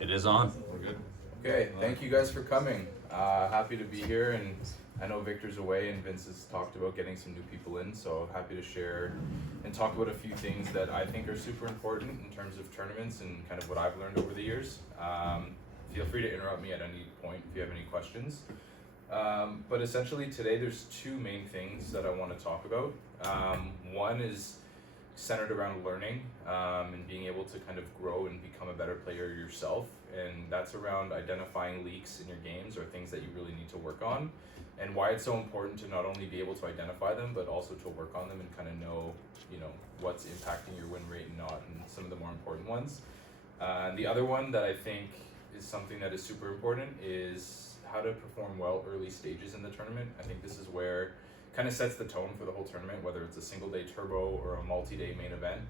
It is on. We're good. Okay, thank you guys for coming. Happy to be here, and I know Victor's away and Vince has talked about getting some new people in, so happy to share and talk about a few things that I think are super important in terms of tournaments and kind of what I've learned over the years. Feel free to interrupt me at any point if you have any questions. But essentially today there's two main things that I want to talk about. One is centered around learning and being able to kind of grow and become a better player yourself, and that's around identifying leaks in your games or things that you really need to work on, and why it's so important to not only be able to identify them but also to work on them and kind of know, what's impacting your win rate and not, and some of the more important ones. The other one that I think is something that is super important is how to perform well early stages in the tournament. I think this is where kind of sets the tone for the whole tournament, whether it's a single day turbo or a multi-day main event.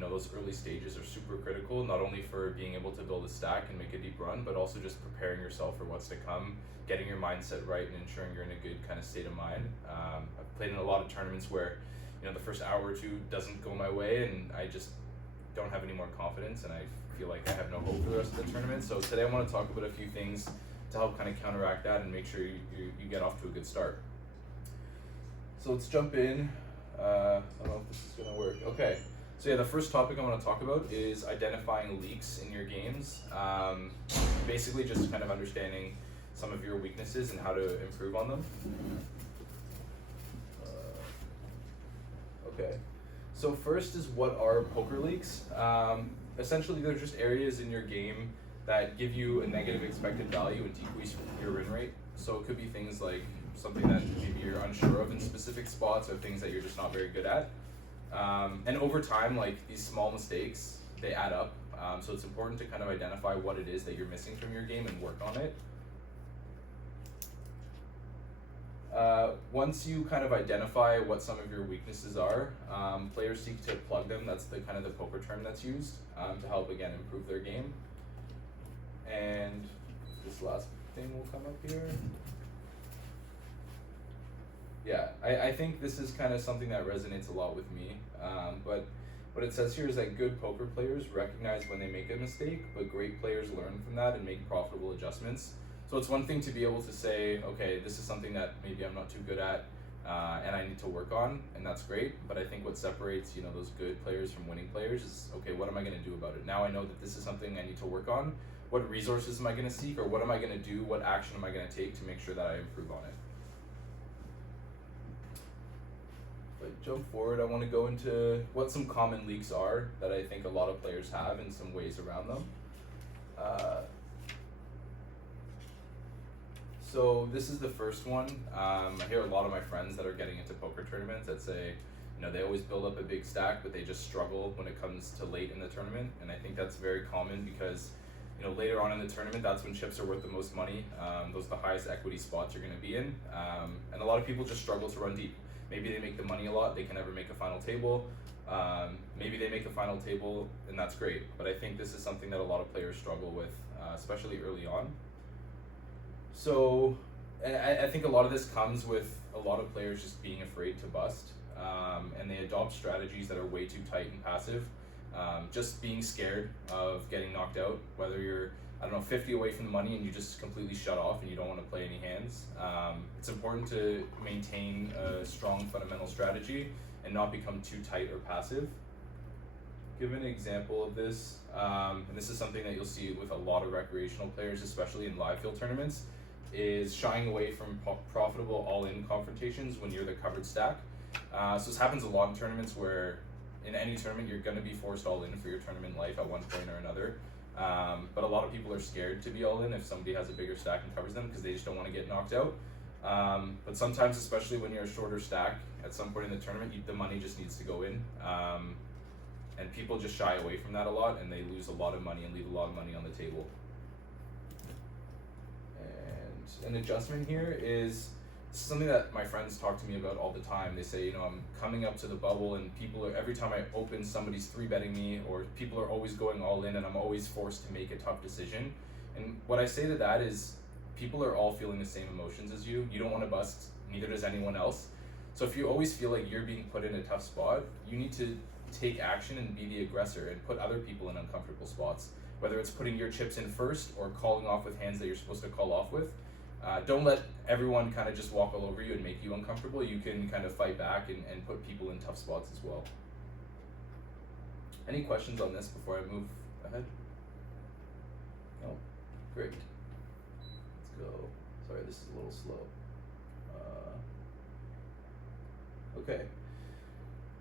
Those early stages are super critical, not only for being able to build a stack and make a deep run, but also just preparing yourself for what's to come, getting your mindset right and ensuring you're in a good kind of state of mind. I've played in a lot of tournaments where, the first hour or two doesn't go my way and I just don't have any more confidence and I feel like I have no hope for the rest of the tournament. So today I want to talk about a few things to help kind of counteract that and make sure you get off to a good start. So let's jump in. I don't know if this is gonna work. Okay, so yeah, the first topic I want to talk about is identifying leaks in your games. Basically just kind of understanding some of your weaknesses and how to improve on them. Okay, so first is, what are poker leaks? Essentially they're just areas in your game that give you a negative expected value and decrease your win rate. So it could be things like something that maybe you're unsure of in specific spots, or things that you're just not very good at. And over time, like, these small mistakes, they add up. So it's important to kind of identify what it is that you're missing from your game and work on it. Once you kind of identify what some of your weaknesses are, players seek to plug them. That's the kind of the poker term that's used to help, again, improve their game. And this last thing will come up here. Yeah, I think this is kind of something that resonates a lot with me. But what it says here is that good poker players recognize when they make a mistake, but great players learn from that and make profitable adjustments. So it's one thing to be able to say, okay, this is something that maybe I'm not too good at and I need to work on, and that's great. But I think what separates, those good players from winning players is, okay, what am I going to do about it? Now I know that this is something I need to work on. What resources am I going to seek, or what am I going to do? What action am I going to take to make sure that I improve on it? If I jump forward, I want to go into what some common leaks are that I think a lot of players have and some ways around them. So this is the first one. I hear a lot of my friends that are getting into poker tournaments that say, they always build up a big stack, but they just struggle when it comes to late in the tournament. And I think that's very common because, later on in the tournament, that's when chips are worth the most money. Those are the highest equity spots you're going to be in. And a lot of people just struggle to run deep. Maybe they make the money a lot, they can never make a final table. Maybe they make a final table, and that's great. But I think this is something that a lot of players struggle with, especially early on. So I think a lot of this comes with a lot of players just being afraid to bust, and they adopt strategies that are way too tight and passive. Just being scared of getting knocked out, whether you're, 50 away from the money and you just completely shut off and you don't want to play any hands. It's important to maintain a strong fundamental strategy and not become too tight or passive. Give an example of this, and this is something that you'll see with a lot of recreational players, especially in live field tournaments, is shying away from profitable all-in confrontations when you're the covered stack. So this happens a lot in tournaments where, in any tournament, you're going to be forced all in for your tournament life at one point or another. But a lot of people are scared to be all in if somebody has a bigger stack and covers them because they just don't want to get knocked out. But sometimes, especially when you're a shorter stack, at some point in the tournament, the money just needs to go in. And people just shy away from that a lot, and they lose a lot of money and leave a lot of money on the table. And an adjustment here is something that my friends talk to me about all the time. They say, I'm coming up to the bubble and every time I open, somebody's 3-betting me, or people are always going all in and I'm always forced to make a tough decision. And what I say to that is, people are all feeling the same emotions as you. You don't want to bust, neither does anyone else. So if you always feel like you're being put in a tough spot, you need to take action and be the aggressor and put other people in uncomfortable spots. whether it's putting your chips in first or calling off with hands that you're supposed to call off with. Don't let everyone kind of just walk all over you and make you uncomfortable. You can kind of fight back and put people in tough spots as well. Any questions on this before I move ahead? No? Great. Let's go. Sorry, this is a little slow. Okay.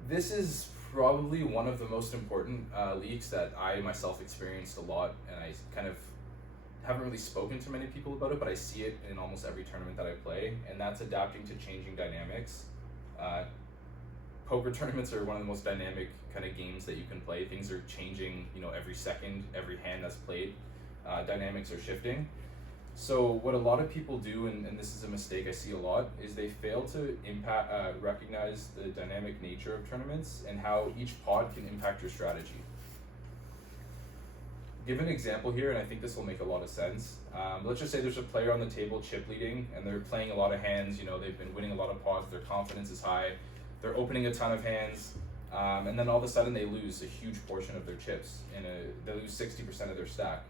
This is probably one of the most important leaks that I myself experienced a lot, and I kind of haven't really spoken to many people about it, but I see it in almost every tournament that I play, and that's adapting to changing dynamics. Poker tournaments are one of the most dynamic kind of games that you can play. Things are changing, every second, every hand that's played. Dynamics are shifting. So what a lot of people do, and this is a mistake I see a lot, is they fail to recognize the dynamic nature of tournaments and how each pod can impact your strategy. Give an example here, and I think this will make a lot of sense. Let's just say there's a player on the table chip leading, and they're playing a lot of hands. They've been winning a lot of pods. Their confidence is high. They're opening a ton of hands, and then all of a sudden they lose a huge portion of their chips. They lose 60% of their stack.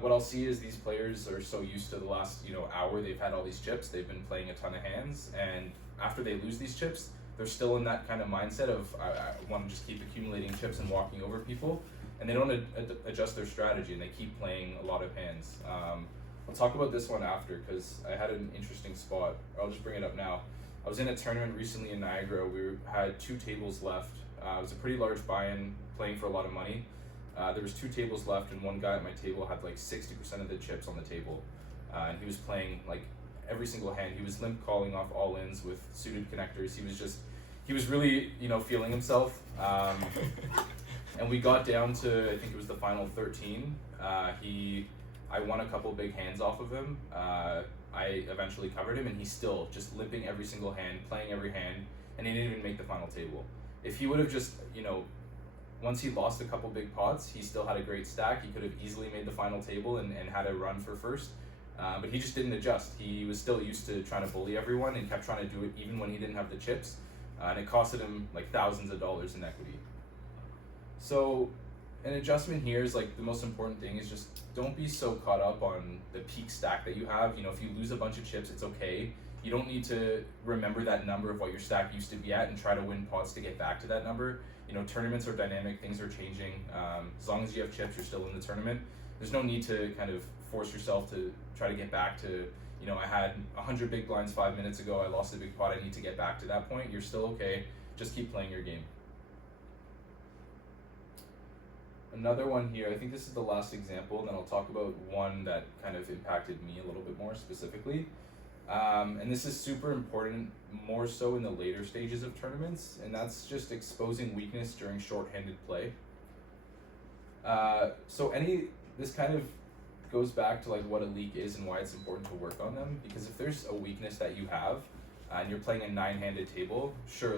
What I'll see is these players are so used to the last hour they've had all these chips. They've been playing a ton of hands, and after they lose these chips, they're still in that kind of mindset of I want to just keep accumulating chips and walking over people. And they don't adjust their strategy, and they keep playing a lot of hands. I'll talk about this one after, because I had an interesting spot. I'll just bring it up now. I was in a tournament recently in Niagara. We had 2 tables left. It was a pretty large buy-in, playing for a lot of money. There was 2 tables left, and one guy at my table had like 60% of the chips on the table. And he was playing like every single hand. He was limp calling off all-ins with suited connectors. He was really, feeling himself. And we got down to, I think it was the final 13. I won a couple big hands off of him. I eventually covered him, and he's still just limping every single hand, playing every hand, and he didn't even make the final table. If he would have just, once he lost a couple big pots, he still had a great stack. He could have easily made the final table and had a run for first. But he just didn't adjust. He was still used to trying to bully everyone and kept trying to do it even when he didn't have the chips. And it costed him like thousands of dollars in equity. So an adjustment here is like the most important thing is just don't be so caught up on the peak stack that you have. If you lose a bunch of chips, it's okay. You don't need to remember that number of what your stack used to be at and try to win pots to get back to that number. Tournaments are dynamic, things are changing. As long as you have chips, you're still in the tournament. There's no need to kind of force yourself to try to get back to, I had 100 big blinds 5 minutes ago, I lost a big pot, I need to get back to that point. You're still okay, just keep playing your game. Another one here, I think this is the last example, and then I'll talk about one that kind of impacted me a little bit more specifically. And this is super important, more so in the later stages of tournaments, and that's just exposing weakness during short-handed play. This kind of goes back to like what a leak is and why it's important to work on them, because if there's a weakness that you have, and you're playing a 9-handed table, sure,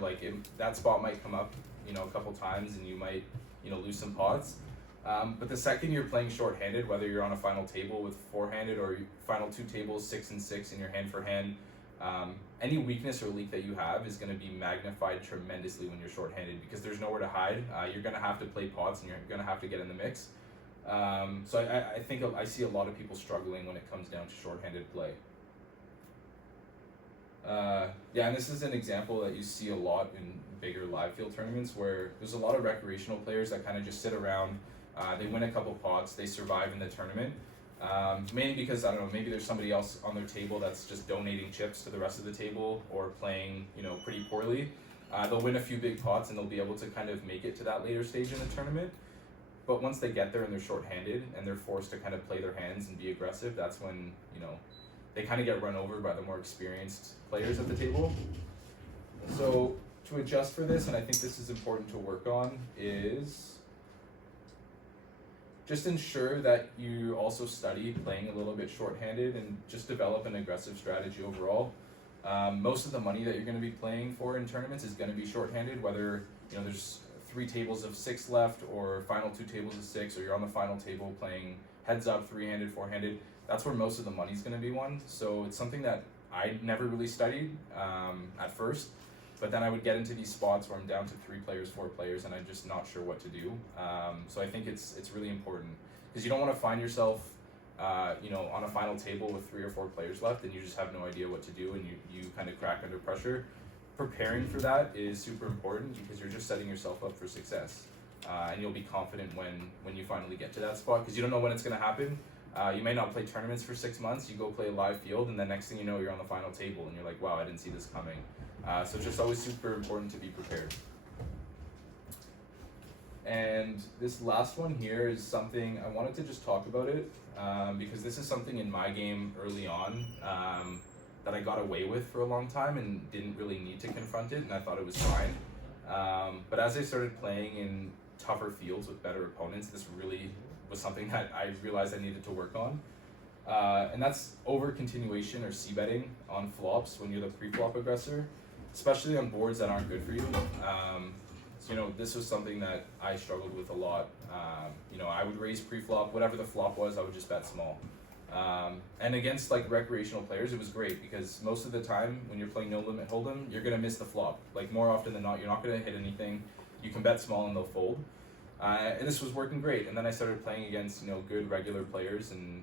that spot might come up, a couple times, and you might, lose some pots. But the second you're playing short-handed, whether you're on a final table with 4-handed or final 2 tables 6 and 6 in your hand for hand, any weakness or leak that you have is going to be magnified tremendously when you're short-handed, because there's nowhere to hide. You're going to have to play pots, and you're going to have to get in the mix. So I think I see a lot of people struggling when it comes down to short-handed play. And this is an example that you see a lot in bigger live field tournaments, where there's a lot of recreational players that kind of just sit around. They win a couple pots, they survive in the tournament, mainly because, I don't know, maybe there's somebody else on their table that's just donating chips to the rest of the table or playing, pretty poorly. They'll win a few big pots and they'll be able to kind of make it to that later stage in the tournament. But once they get there and they're short-handed and they're forced to kind of play their hands and be aggressive, that's when, they kind of get run over by the more experienced players at the table. So to adjust for this, and I think this is important to work on, is just ensure that you also study playing a little bit short-handed and just develop an aggressive strategy overall. Most of the money that you're going to be playing for in tournaments is going to be short-handed, whether there's 3 tables of 6 left or final 2 tables of 6, or you're on the final table playing heads up 3-handed, 4-handed. That's where most of the money's going to be won. So it's something that I never really studied at first, but then I would get into these spots where I'm down to 3 players, 4 players, and I'm just not sure what to do. So I think it's really important, because you don't want to find yourself on a final table with 3 or 4 players left and you just have no idea what to do and you kind of crack under pressure. Preparing for that is super important because you're just setting yourself up for success, and you'll be confident when you finally get to that spot, because you don't know when it's going to happen. You may not play tournaments for 6 months, you go play a live field, and the next thing you know, you're on the final table and you're like, wow, I didn't see this coming. So it's just always super important to be prepared. And this last one here is something I wanted to just talk about it, because this is something in my game early on that I got away with for a long time and didn't really need to confront it, and I thought it was fine. But as I started playing in tougher fields with better opponents, this really was something that I realized I needed to work on. And that's over continuation or c-betting on flops when you're the pre-flop aggressor, especially on boards that aren't good for you. So, this was something that I struggled with a lot. I would raise pre-flop, whatever the flop was, I would just bet small. And against like recreational players, it was great because most of the time when you're playing no limit hold'em, you're gonna miss the flop. Like more often than not, you're not gonna hit anything. You can bet small and they'll fold. And this was working great. And then I started playing against good regular players and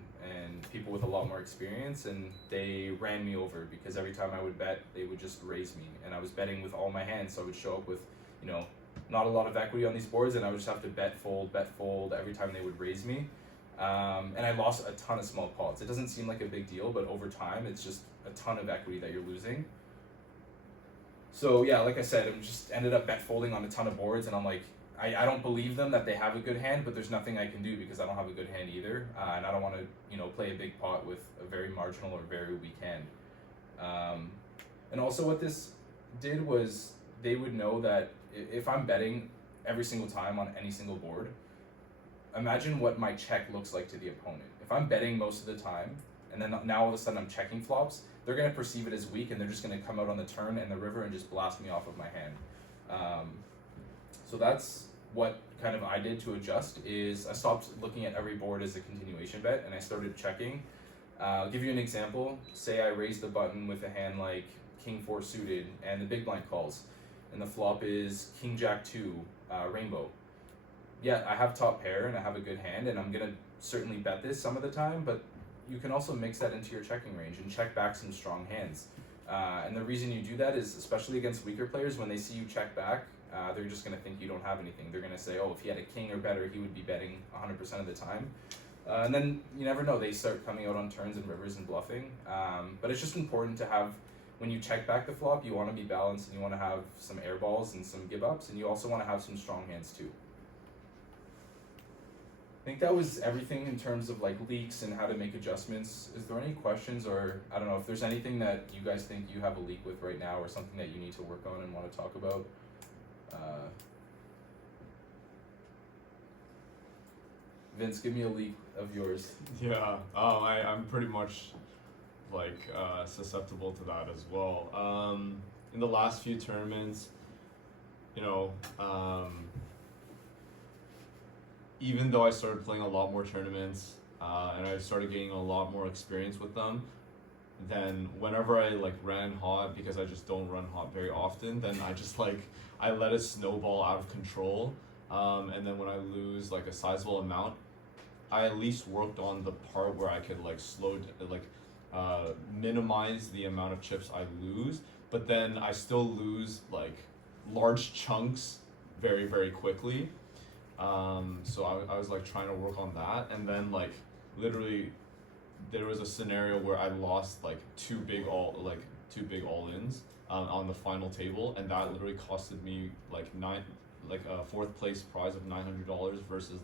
people with a lot more experience, and they ran me over because every time I would bet, they would just raise me. And I was betting with all my hands, so I would show up with not a lot of equity on these boards, and I would just have to bet fold every time they would raise me. And I lost a ton of small pots. It doesn't seem like a big deal, but over time, it's just a ton of equity that you're losing. So yeah, like I said, I just ended up bet folding on a ton of boards, and I'm like, I don't believe them that they have a good hand, but there's nothing I can do because I don't have a good hand either, and I don't want to play a big pot with a very marginal or very weak hand. And also what this did was they would know that if I'm betting every single time on any single board, imagine what my check looks like to the opponent. If I'm betting most of the time, and then now all of a sudden I'm checking flops, they're going to perceive it as weak, and they're just going to come out on the turn and the river and just blast me off of my hand. So that's what kind of I did to adjust, is I stopped looking at every board as a continuation bet, and I started checking. I'll give you an example. Say I raise the button with a hand like King 4 suited, and the big blind calls, and the flop is King Jack 2, rainbow. Yeah, I have top pair and I have a good hand, and I'm gonna certainly bet this some of the time, but you can also mix that into your checking range and check back some strong hands. And the reason you do that is, especially against weaker players, when they see you check back, they're just gonna think you don't have anything. They're gonna say, oh, if he had a king or better, he would be betting 100% of the time. And then you never know, they start coming out on turns and rivers and bluffing. But it's just important to have, when you check back the flop, you wanna be balanced and you wanna have some air balls and some give ups, and you also wanna have some strong hands too. I think that was everything in terms of like leaks and how to make adjustments. Is there any questions, or I don't know if there's anything that you guys think you have a leak with right now or something that you need to work on and want to talk about? Vince, give me a leak of yours. Yeah, I'm pretty much like susceptible to that as well. In the last few tournaments, even though I started playing a lot more tournaments and I started getting a lot more experience with them, then whenever I ran hot, because I just don't run hot very often, then I just I let it snowball out of control, and then when I lose a sizable amount, I at least worked on the part where I could minimize the amount of chips I lose, but then I still lose large chunks very, very quickly. So I was trying to work on that, and then literally there was a scenario where I lost two big all-ins on the final table, and that literally costed me a fourth place prize of $900 versus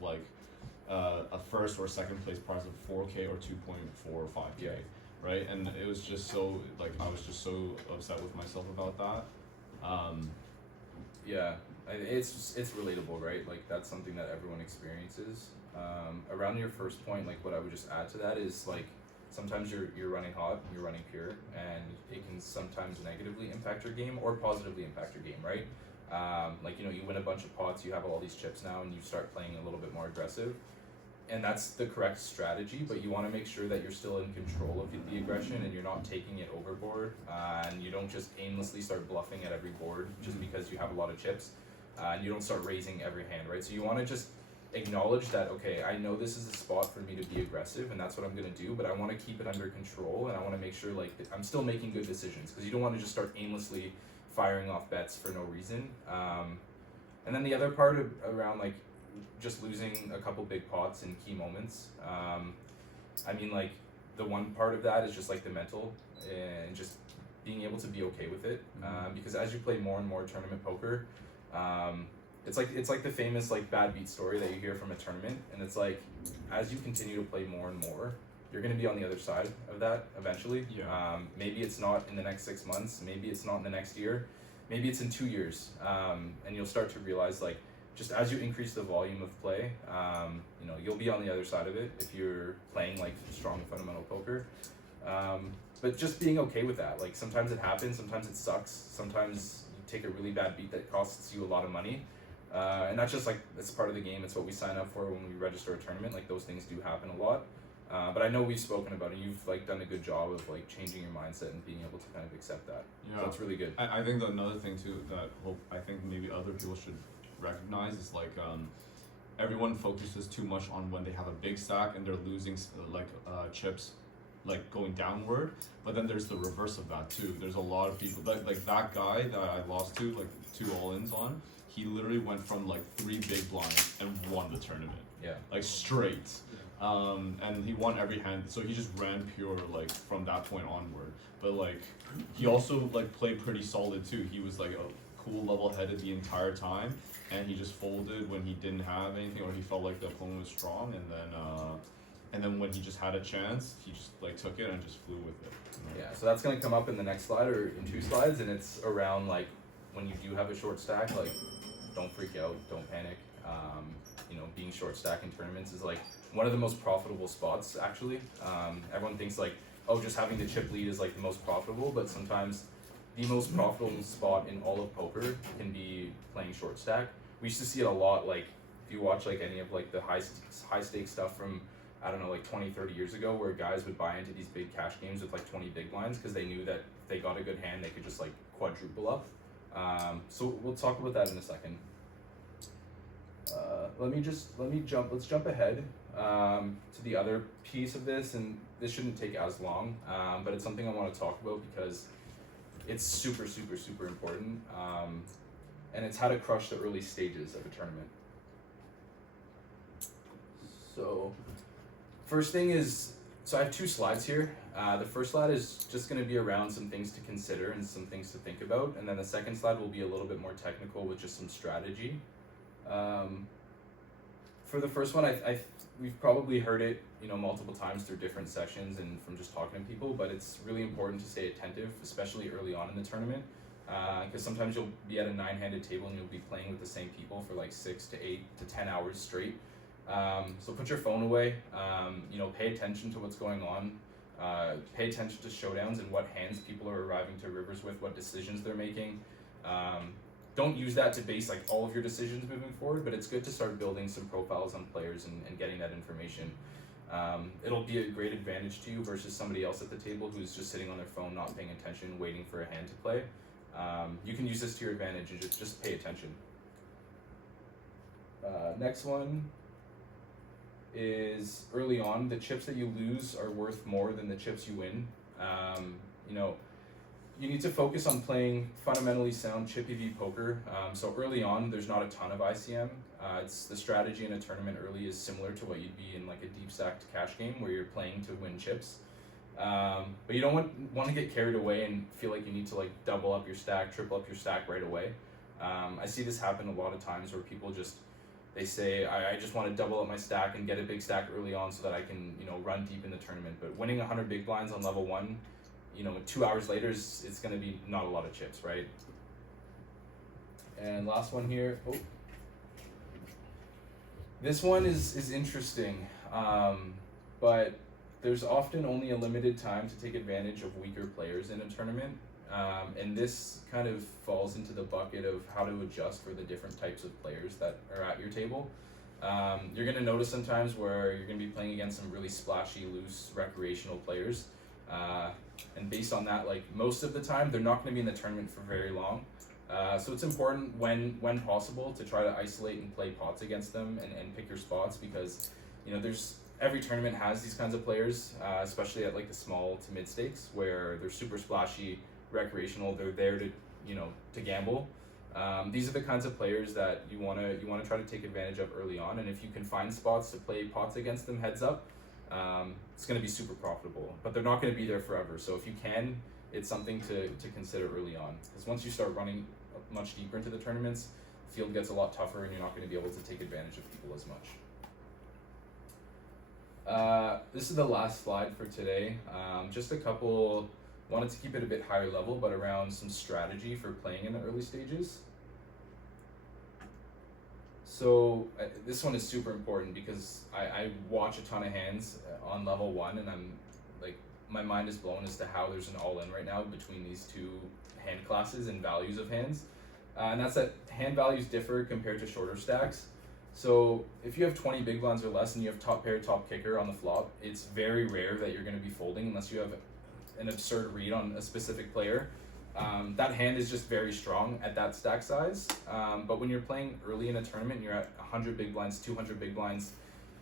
a first or second place prize of 4K or 2.4 or 5K. Yeah. Right? And it was just so I was just so upset with myself about that. Yeah, it's relatable, right? That's something that everyone experiences. Around your first point, what I would just add to that is sometimes you're running hot, you're running pure, and it can sometimes negatively impact your game or positively impact your game, right? You win a bunch of pots, you have all these chips now, and you start playing a little bit more aggressive, and that's the correct strategy, but you want to make sure that you're still in control of the aggression and you're not taking it overboard, and you don't just aimlessly start bluffing at every board just because you have a lot of chips, and you don't start raising every hand, right? So you want to just acknowledge that, okay, I know this is a spot for me to be aggressive and that's what I'm going to do, but I want to keep it under control and I want to make sure like that I'm still making good decisions, because you don't want to just start aimlessly firing off bets for no reason. And then the other part around like just losing a couple big pots in key moments. I mean, like the one part of that is just like the mental and just being able to be okay with it. Because as you play more and more tournament poker, it's like the famous like bad beat story that you hear from a tournament, and it's like as you continue to play more and more, you're going to be on the other side of that eventually. Maybe it's not in the next 6 months, maybe it's not in the next year, maybe it's in 2 years, and you'll start to realize like just as you increase the volume of play, you know, you'll be on the other side of it if you're playing like strong fundamental poker. But just being okay with that. Like sometimes it happens, sometimes it sucks, sometimes you take a really bad beat that costs you a lot of money. And that's just like, it's part of the game. It's what we sign up for when we register a tournament. Like those things do happen a lot. But I know we've spoken about it. You've like done a good job of like changing your mindset and being able to kind of accept that. Yeah. So it's really good. I think that another thing too that I think maybe other people should recognize is like everyone focuses too much on when they have a big stack and they're losing chips like going downward, but then there's the reverse of that too. There's a lot of people like that guy that I lost to like 2 all-ins on, he literally went from like 3 big blinds and won the tournament. Yeah. Like straight. And he won every hand, so he just ran pure like from that point onward. But like he also like played pretty solid too. He was like a cool level-headed the entire time, and he just folded when he didn't have anything or he felt like the opponent was strong, and then when he just had a chance, he just like took it and just flew with it. You know? Yeah, so that's gonna come up in the next slide or in 2 slides, and it's around like when you do have a short stack, like don't freak out, don't panic. You know, being short stack in tournaments is like one of the most profitable spots actually. Everyone thinks like, oh, just having the chip lead is like the most profitable, but sometimes the most profitable spot in all of poker can be playing short stack. We used to see it a lot, like if you watch like any of like the high stakes stuff from, I don't know, like 20, 30 years ago, where guys would buy into these big cash games with like 20 big blinds because they knew that if they got a good hand, they could just like quadruple up. So we'll talk about that in a second. Let's jump ahead to the other piece of this, and this shouldn't take as long, but it's something I want to talk about because it's super, super, super important, and it's how to crush the early stages of a tournament. So first thing is, so I have 2 slides here. The first slide is just going to be around some things to consider and some things to think about, and then the second slide will be a little bit more technical with just some strategy. For the first one, we've probably heard it, you know, multiple times through different sessions and from just talking to people, but it's really important to stay attentive, especially early on in the tournament, because sometimes you'll be at a 9-handed table and you'll be playing with the same people for like 6 to 8 to 10 hours straight. So put your phone away, you know, pay attention to what's going on, pay attention to showdowns and what hands people are arriving to rivers with, what decisions they're making. Don't use that to base like all of your decisions moving forward, but it's good to start building some profiles on players and getting that information. It'll be a great advantage to you versus somebody else at the table who's just sitting on their phone, not paying attention, waiting for a hand to play. You can use this to your advantage and just pay attention. Next one is early on, the chips that you lose are worth more than the chips you win. You know, you need to focus on playing fundamentally sound chip EV poker. So early on, there's not a ton of ICM. It's the strategy in a tournament early is similar to what you'd be in like a deep stacked cash game where you're playing to win chips. But you don't want to get carried away and feel like you need to like double up your stack, triple up your stack right away. I see this happen a lot of times where people they say, I just want to double up my stack and get a big stack early on so that I can, you know, run deep in the tournament. But winning 100 big blinds on level 1, you know, 2 hours later, it's going to be not a lot of chips, right? And last one here. Oh. This one is interesting, but there's often only a limited time to take advantage of weaker players in a tournament. And this kind of falls into the bucket of how to adjust for the different types of players that are at your table. You're going to notice sometimes where you're going to be playing against some really splashy, loose, recreational players. And based on that, like most of the time, they're not going to be in the tournament for very long. So it's important when possible to try to isolate and play pots against them and pick your spots, because there's every tournament has these kinds of players, especially at like the small to mid stakes where they're super splashy, recreational. They're there to gamble. These are the kinds of players that you want to try to take advantage of early on, and if you can find spots to play pots against them heads up, it's going to be super profitable. But they're not going to be there forever. So if you can, it's something to consider early on, because once you start running much deeper into the tournaments, the field gets a lot tougher and you're not going to be able to take advantage of people as much. This is the last slide for today. Just a couple, wanted to keep it a bit higher level, but around some strategy for playing in the early stages. So this one is super important because I watch a ton of hands on level 1, and I'm like, my mind is blown as to how there's an all-in right now between these two hand classes and values of hands. And that's that hand values differ compared to shorter stacks. So if you have 20 big blinds or less and you have top pair, top kicker on the flop, it's very rare that you're going to be folding unless you have an absurd read on a specific player. That hand is just very strong at that stack size. But when you're playing early in a tournament, you're at 100 big blinds, 200 big blinds,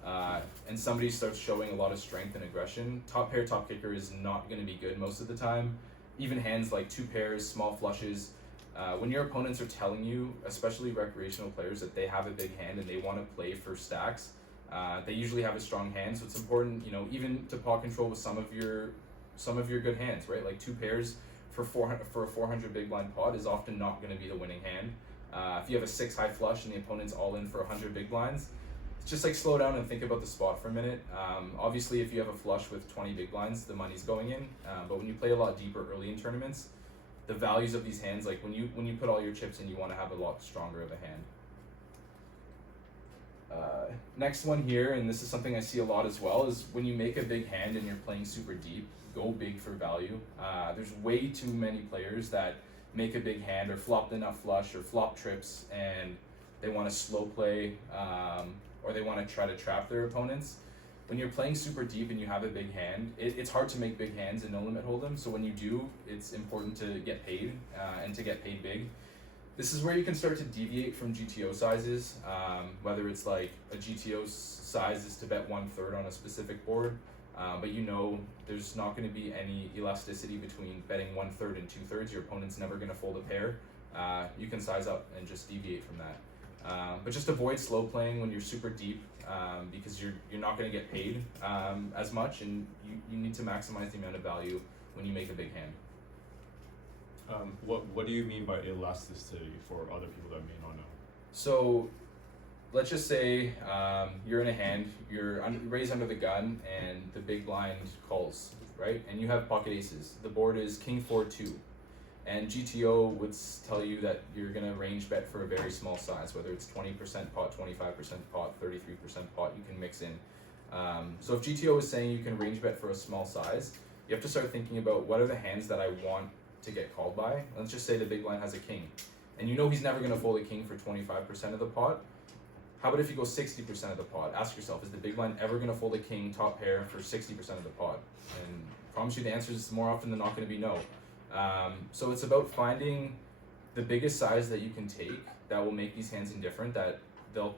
and somebody starts showing a lot of strength and aggression, top pair, top kicker is not going to be good most of the time. Even hands like 2 pairs, small flushes, when your opponents are telling you, especially recreational players, that they have a big hand and they want to play for stacks, they usually have a strong hand. So it's important, even to pot control with some of your good hands, right? Like 2 pairs for a 400 big blind pot is often not going to be the winning hand. If you have a 6 high flush and the opponent's all in for 100 big blinds, it's just like slow down and think about the spot for a minute. Obviously, if you have a flush with 20 big blinds, the money's going in. But when you play a lot deeper early in tournaments, the values of these hands, like when you put all your chips in, you want to have a lot stronger of a hand. Next one here, and this is something I see a lot as well, is when you make a big hand and you're playing super deep, go big for value. There's way too many players that make a big hand or flop the nut flush or flop trips and they want to slow play, or they want to try to trap their opponents. When you're playing super deep and you have a big hand, it's hard to make big hands and no limit hold them. So when you do, it's important to get paid and to get paid big. This is where you can start to deviate from GTO sizes, whether it's like a GTO size is to bet 1/3 on a specific board, but there's not going to be any elasticity between betting 1/3 and 2/3. Your opponent's never going to fold a pair. You can size up and just deviate from that. But just avoid slow playing when you're super deep, because you're not going to get paid as much, and you need to maximize the amount of value when you make a big hand. What do you mean by elasticity for other people that may not know? So let's just say you're in a hand, you're raised under the gun, and the big blind calls, right? And you have pocket aces. The board is king 4-2. And GTO would tell you that you're going to range bet for a very small size, whether it's 20% pot, 25% pot, 33% pot, you can mix in. So if GTO is saying you can range bet for a small size, you have to start thinking about what are the hands that I want to get called by. Let's just say the big blind has a king, and he's never going to fold a king for 25% of the pot. How about if you go 60% of the pot? Ask yourself, is the big blind ever going to fold a king top pair for 60% of the pot? And I promise you the answer is more often than not going to be no. So it's about finding the biggest size that you can take that will make these hands indifferent, that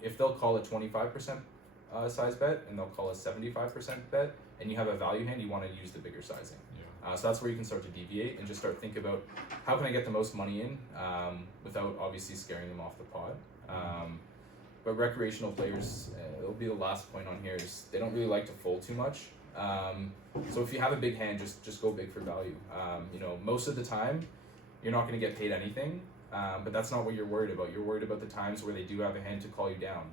if they'll call a 25% size bet and they'll call a 75% bet, and you have a value hand, you want to use the bigger sizing. Yeah. So that's where you can start to deviate and just start thinking about how can I get the most money in without obviously scaring them off the pot. But recreational players, it'll be the last point on here, is they don't really like to fold too much. So if you have a big hand, just go big for value. Most of the time, you're not going to get paid anything, but that's not what you're worried about. You're worried about the times where they do have a hand to call you down.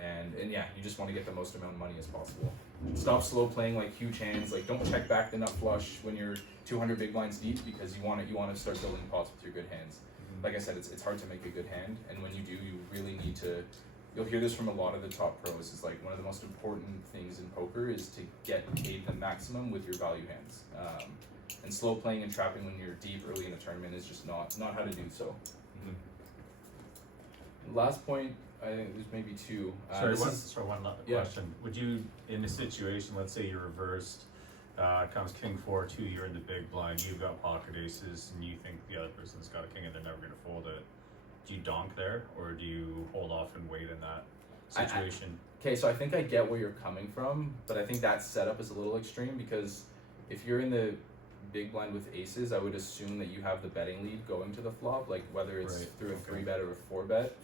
And yeah, you just want to get the most amount of money as possible. Stop slow playing like huge hands. Like, don't check back the nut flush when you're 200 big blinds deep, because you want to start building pots with your good hands. Like I said, it's hard to make a good hand, and when you do, you really need to. You'll hear this from a lot of the top pros. Is like one of the most important things in poker is to get paid the maximum with your value hands. And slow playing and trapping when you're deep early in a tournament is just not how to do so. Mm-hmm. Last point, I think there's maybe two. Sorry, one question. Would you, in a situation, let's say you reversed, Comes king 4-2, you're in the big blind, you've got pocket aces, and you think the other person's got a king and they're never going to fold it. Do you donk there, or do you hold off and wait in that situation? Okay, so I think I get where you're coming from, but I think that setup is a little extreme because if you're in the big blind with aces, I would assume that you have the betting lead going to the flop, like whether it's Right, through a okay. 3-bet or a 4-bet.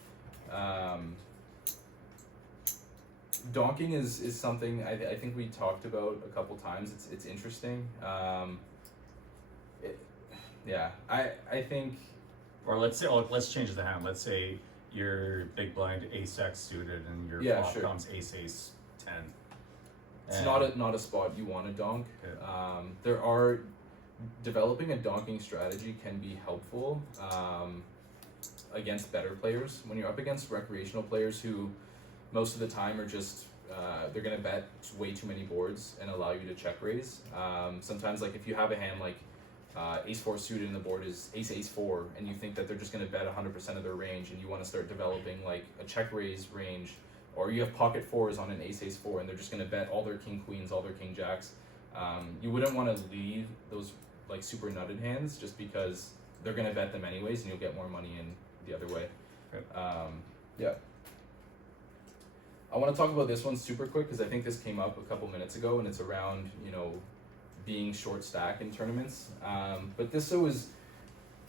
Donking is something I think we talked about a couple times. It's interesting. I think Or let's say, let's change the hand. Let's say you're big blind ace X suited and your Yeah, flop sure. comes ace 10. it's And- not a spot you want to donk. Okay. There are developing a donking strategy can be helpful against better players. When you're up against recreational players who most of the time are just they're gonna bet way too many boards and allow you to check raise. Sometimes like if you have a hand like ace 4 suited and the board is ace 4 and you think that they're just gonna bet 100% of their range and you want to start developing like a check raise range, or you have pocket fours on an ace 4 and they're just gonna bet all their king queens, all their king jacks. You wouldn't want to leave those like super nutted hands just because they're gonna bet them anyways and you'll get more money in the other way. Okay. Yeah. I want to talk about this one super quick because I think this came up a couple minutes ago and it's around, being short stack in tournaments. But this was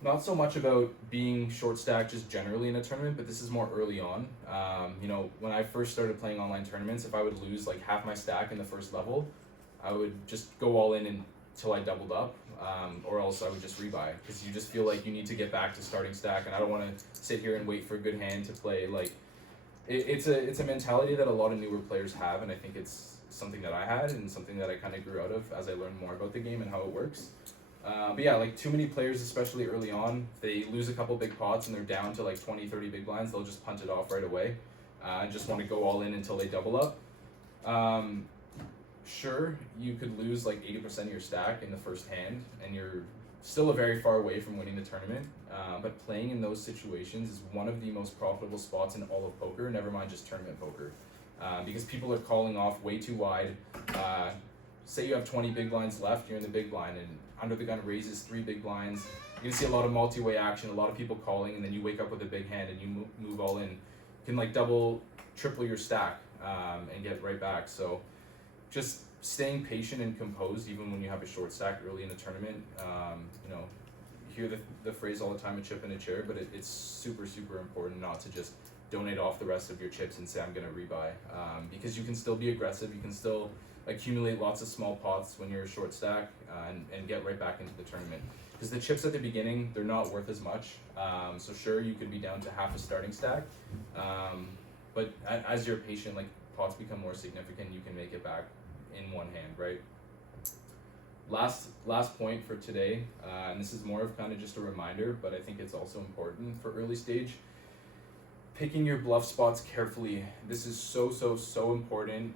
not so much about being short stack just generally in a tournament, but this is more early on. When I first started playing online tournaments, if I would lose like half my stack in the first level, I would just go all in until I doubled up, or else I would just rebuy because you just feel like you need to get back to starting stack, and I don't want to sit here and wait for a good hand to play. Like it's a mentality that a lot of newer players have, and I think it's something that I had and something that I kind of grew out of as I learned more about the game and how it works. But yeah, like too many players, especially early on, they lose a couple big pots and they're down to like 20, 30 big blinds, they'll just punt it off right away and just want to go all in until they double up. Sure, you could lose like 80% of your stack in the first hand and you're still very far away from winning the tournament, but playing in those situations is one of the most profitable spots in all of poker, never mind just tournament poker, because people are calling off way too wide. Say you have 20 big blinds left, you're in the big blind and under the gun raises 3 big blinds. You're gonna see a lot of multi-way action, a lot of people calling, and then you wake up with a big hand and you move all in. You can like double, triple your stack and get right back. So just staying patient and composed even when you have a short stack early in the tournament. You hear the phrase all the time, a chip in a chair, but it's super, super important not to just donate off the rest of your chips and say I'm gonna rebuy, because you can still be aggressive, you can still accumulate lots of small pots when you're a short stack and get right back into the tournament. Because the chips at the beginning, they're not worth as much. So sure, you could be down to half a starting stack, but as you're patient, like pots become more significant, you can make it back in one hand, right? Last point for today, and this is more of kind of just a reminder, but I think it's also important for early stage. Picking your bluff spots carefully. This is so important,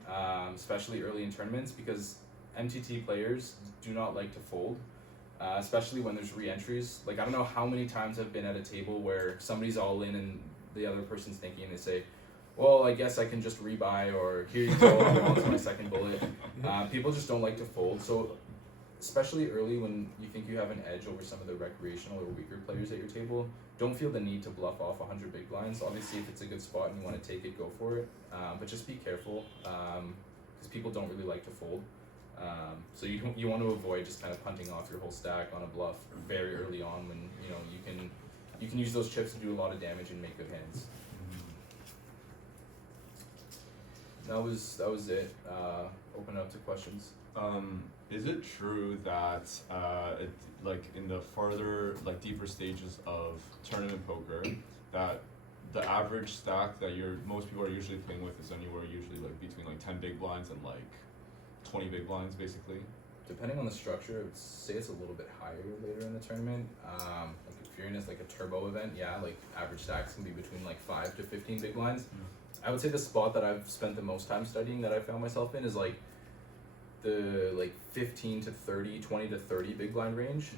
especially early in tournaments, because MTT players do not like to fold, especially when there's re-entries. Like I don't know how many times I've been at a table where somebody's all in and the other person's thinking, and they say, well, I guess I can just rebuy, or here you go, I'm on to my second bullet. People just don't like to fold. So especially early when you think you have an edge over some of the recreational or weaker players at your table, don't feel the need to bluff off 100 big blinds. Obviously, if it's a good spot and you want to take it, go for it. But just be careful, because people don't really like to fold. So you want to avoid just kind of punting off your whole stack on a bluff very early on when you can use those chips to do a lot of damage and make good hands. That was it. Open up to questions. Is it true that like in the farther, like deeper stages of tournament poker, that the average stack that most people are usually playing with is anywhere usually like between like 10 big blinds and like 20 big blinds basically? Depending on the structure, I would say it's a little bit higher later in the tournament. Like if you're in like a turbo event, yeah, like average stacks can be between like 5 to 15 big blinds. I would say the spot that I've spent the most time studying that I found myself in is like the like 15 to 30, 20 to 30 big blind range.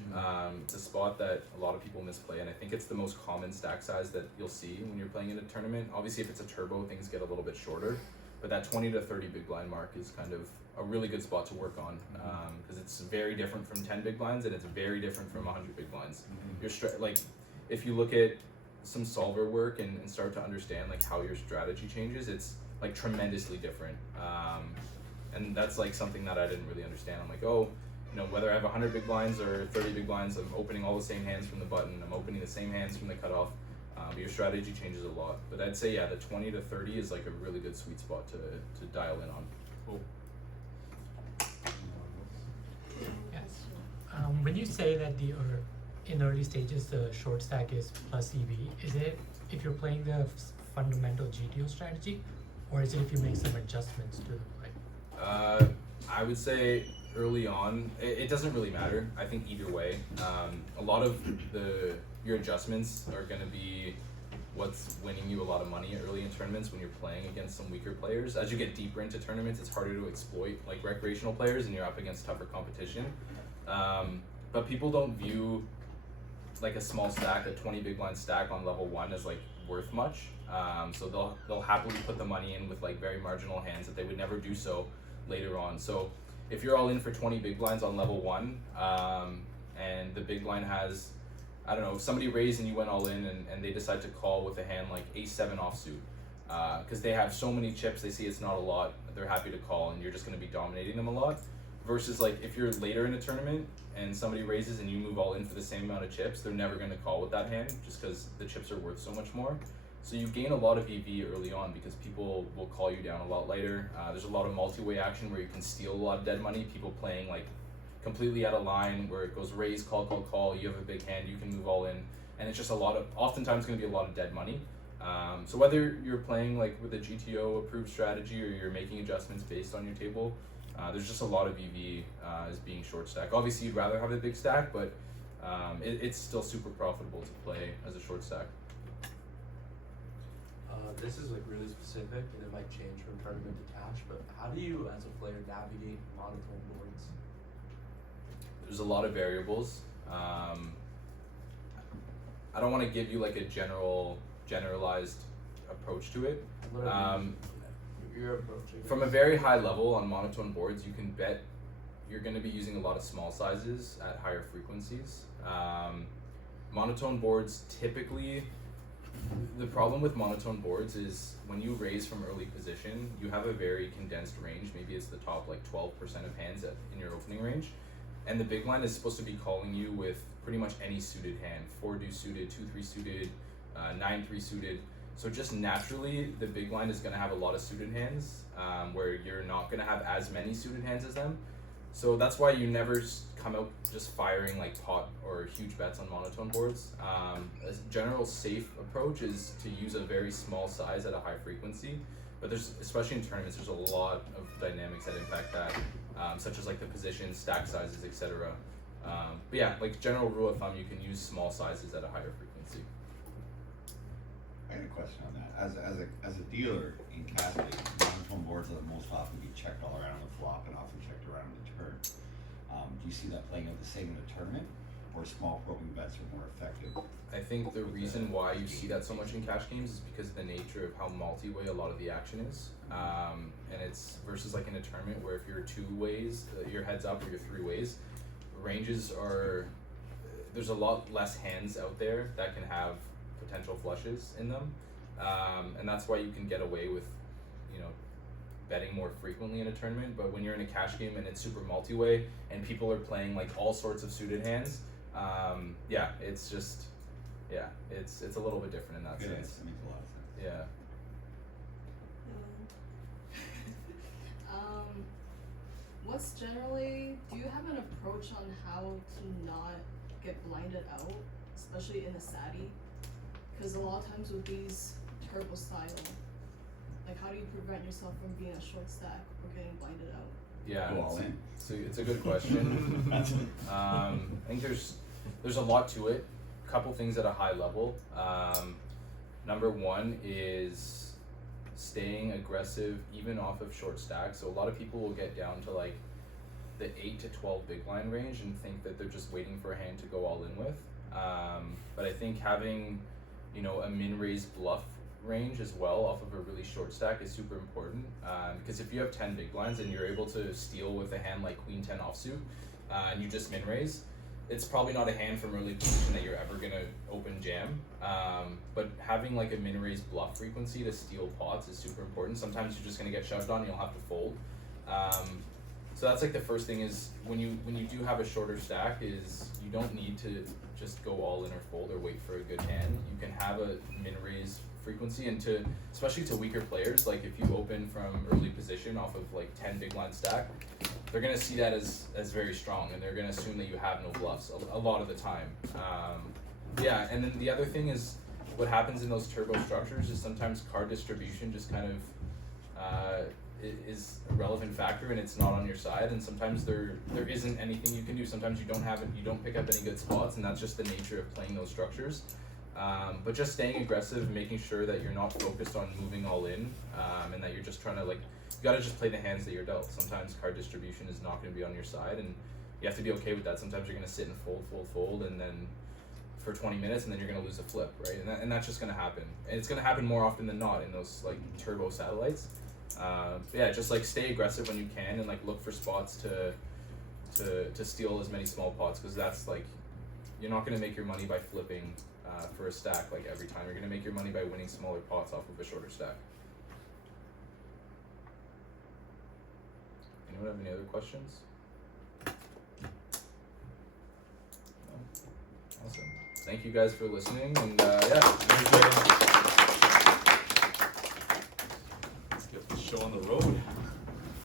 It's a spot that a lot of people misplay, and I think it's the most common stack size that you'll see when you're playing in a tournament. Obviously, if it's a turbo, things get a little bit shorter, but that 20 to 30 big blind mark is kind of a really good spot to work on, because it's very different from 10 big blinds, and it's very different from 100 big blinds. Like, if you look at some solver work and start to understand like how your strategy changes, it's like tremendously different. And that's like something that I didn't really understand. I'm like, oh, you know, whether I have 100 big blinds or 30 big blinds, I'm opening all the same hands from the button, I'm opening the same hands from the cutoff. Your strategy changes a lot. But I'd say, yeah, the 20 to 30 is like a really good sweet spot to dial in on. Cool. Yes. When you say that in early stages the short stack is plus EV, is it if you're playing the fundamental GTO strategy, or is it if you make some adjustments to the play? I would say early on, it doesn't really matter. I think either way, a lot of your adjustments are going to be what's winning you a lot of money early in tournaments when you're playing against some weaker players. As you get deeper into tournaments, it's harder to exploit like recreational players, and you're up against tougher competition. But people don't view like a small stack, a 20 big blind stack on level 1 as like worth much. So they'll happily put the money in with like very marginal hands that they would never do so later on. So if you're all in for 20 big blinds on level 1, and the big blind has, I don't know, if somebody raised and you went all in and they decide to call with a hand like ace-7 offsuit, because they have so many chips, they see it's not a lot, they're happy to call, and you're just going to be dominating them a lot. Versus like if you're later in a tournament and somebody raises and you move all in for the same amount of chips, they're never going to call with that hand just because the chips are worth so much more. So you gain a lot of EV early on because people will call you down a lot later. There's a lot of multi-way action where you can steal a lot of dead money. People playing like completely out of line where it goes raise, call, call, call. You have a big hand, you can move all in, and it's just oftentimes going to be a lot of dead money. So whether you're playing like with a GTO approved strategy or you're making adjustments based on your table, there's just a lot of EV as being short stack. Obviously, you'd rather have a big stack, but it's still super profitable to play as a short stack. This is like really specific and it might change from tournament to cash, but how do you as a player navigate monotone boards? There's a lot of variables. I don't want to give you like a generalized approach to it. Whatever you're approaching. From a very high level on monotone boards, you can bet you're going to be using a lot of small sizes at higher frequencies. Monotone boards typically, the problem with monotone boards is when you raise from early position, you have a very condensed range. Maybe it's the top like 12% of hands in your opening range. And the big blind is supposed to be calling you with pretty much any suited hand, 4-2 suited, 2-3 suited, 9-3 suited. So just naturally, the big blind is going to have a lot of suited hands, where you're not going to have as many suited hands as them. So that's why you never come out just firing like pot or huge bets on monotone boards. A general safe approach is to use a very small size at a high frequency. But especially in tournaments, there's a lot of dynamics that impact that, such as like the position, stack sizes, etc. But yeah, like general rule of thumb, you can use small sizes at a higher frequency. I got a question on that. As a dealer in cash games, monotone boards are most often be checked all around the flop and often checked around the turn. Do you see that playing out the same in a tournament, or small probing bets are more effective? I think the reason why you see that so much in cash games is because of the nature of how multi-way a lot of the action is. And it's versus like in a tournament where if you're 2 ways, you're heads up, or you're 3 ways, ranges are, there's a lot less hands out there that can have potential flushes in them. And that's why you can get away with, you know, betting more frequently in a tournament. But when you're in a cash game and it's super multi-way and people are playing like all sorts of suited hands, yeah, it's just, yeah, it's a little bit different in that Yeah, sense. that makes a lot of sense. Yeah. What's generally, do you have an approach on how to not get blinded out, especially in a SATI? Because a lot of times with these turbo style, like how do you prevent yourself from being a short stack or getting blinded out? Yeah, Go all in. it's a good question. I think there's a lot to it. A couple things at a high level. Number one is staying aggressive even off of short stacks. So a lot of people will get down to like the 8 to 12 big blind range and think that they're just waiting for a hand to go all in with. But I think having, you know, a min raise bluff range as well off of a really short stack is super important, because if you have 10 big blinds and you're able to steal with a hand like queen 10 offsuit, and you just min raise, it's probably not a hand from early position that you're ever gonna open jam. But having like a min raise bluff frequency to steal pots is super important. Sometimes you're just gonna get shoved on and you'll have to fold. So that's like the first thing is when you do have a shorter stack is you don't need to just go all in or fold or wait for a good hand. You can have a min raise frequency, and to especially to weaker players, like if you open from early position off of like 10 big blind stack, they're gonna see that as very strong, and they're gonna assume that you have no bluffs a lot of the time. Yeah, and then the other thing is what happens in those turbo structures is sometimes card distribution just kind of is a relevant factor, and it's not on your side, and sometimes there isn't anything you can do. Sometimes you don't pick up any good spots, and that's just the nature of playing those structures. But just staying aggressive, making sure that you're not focused on moving all in, and that you're just trying to, like, you gotta just play the hands that you're dealt. Sometimes card distribution is not gonna be on your side, and you have to be okay with that. Sometimes you're gonna sit and fold, and then for 20 minutes, and then you're gonna lose a flip, right? And that's just gonna happen. And it's gonna happen more often than not in those like turbo satellites. Yeah, just like stay aggressive when you can, and like look for spots to steal as many small pots, because that's like, you're not gonna make your money by flipping for a stack like every time. You're gonna make your money by winning smaller pots off of a shorter stack. Anyone have any other questions? No? Awesome. Thank you guys for listening, and yeah. Let's get the show on the road.